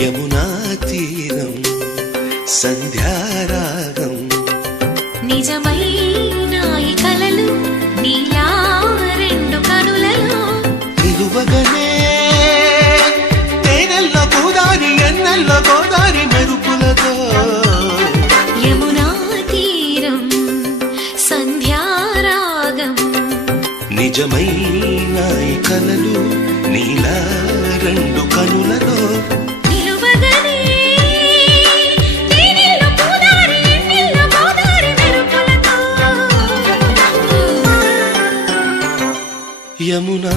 యమునా తీరం సంధ్యారాగం నిజమైన ఈ కలలు నీలా రెండు కనులలో నిలువగనే తేనెల్లో గోదారి ఎన్నెల్లో గోదారి మెరుపులతో యమునా తీరం సంధ్యారాగం నిజమైన ఈ కలలు నీలా రెండు కనులలో యమునా